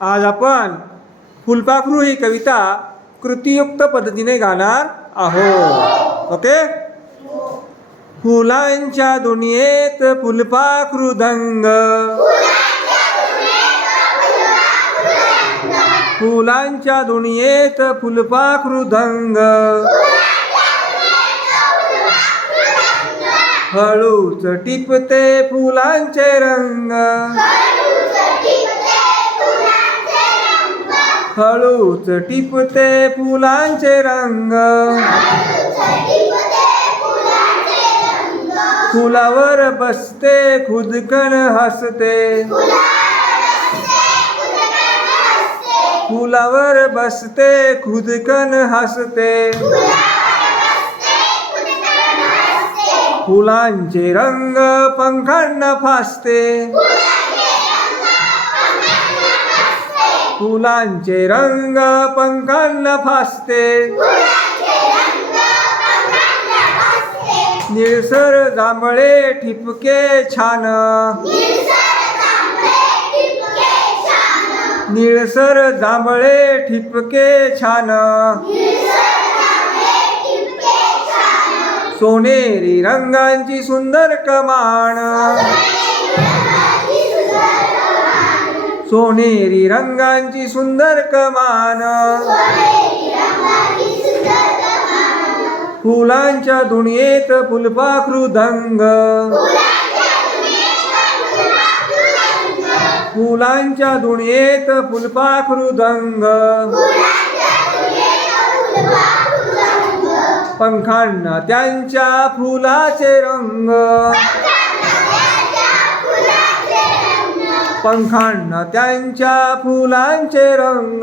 आज आपण फुलपाखरू ही कविता कृतीयुक्त पद्धतीने गाणार आहोत. ओके. फुलांच्या दुनियेत फुलपाखरू दंग, फुलांच्या दुनियेत फुलपाखरू दंग, हळूच टिपते फुलांचे रंग, हळूच टिपते फुलांचे रंग, फुलावर बसते खुदकन हसते, फुलावर बसते खुदकन हसते, फुलांचे रंग पंखांना फासते, फुलांचे रंग पंखांना फासते, निळसर जांभळे ठिपके छान, निळसर जांभळे ठिपके छान, सोनेरी रंगांची सुंदर कमान, सोनेरी रंगांची सुंदर कमान, फुलांच्या दुनियेत फुलपाखरू दंग, फुलांच्या दुनियेत फुलपाखरू दंग, पंखांना त्यांच्या फुलाचे रंग, पंखांना त्यांच्या फुलांचे रंग,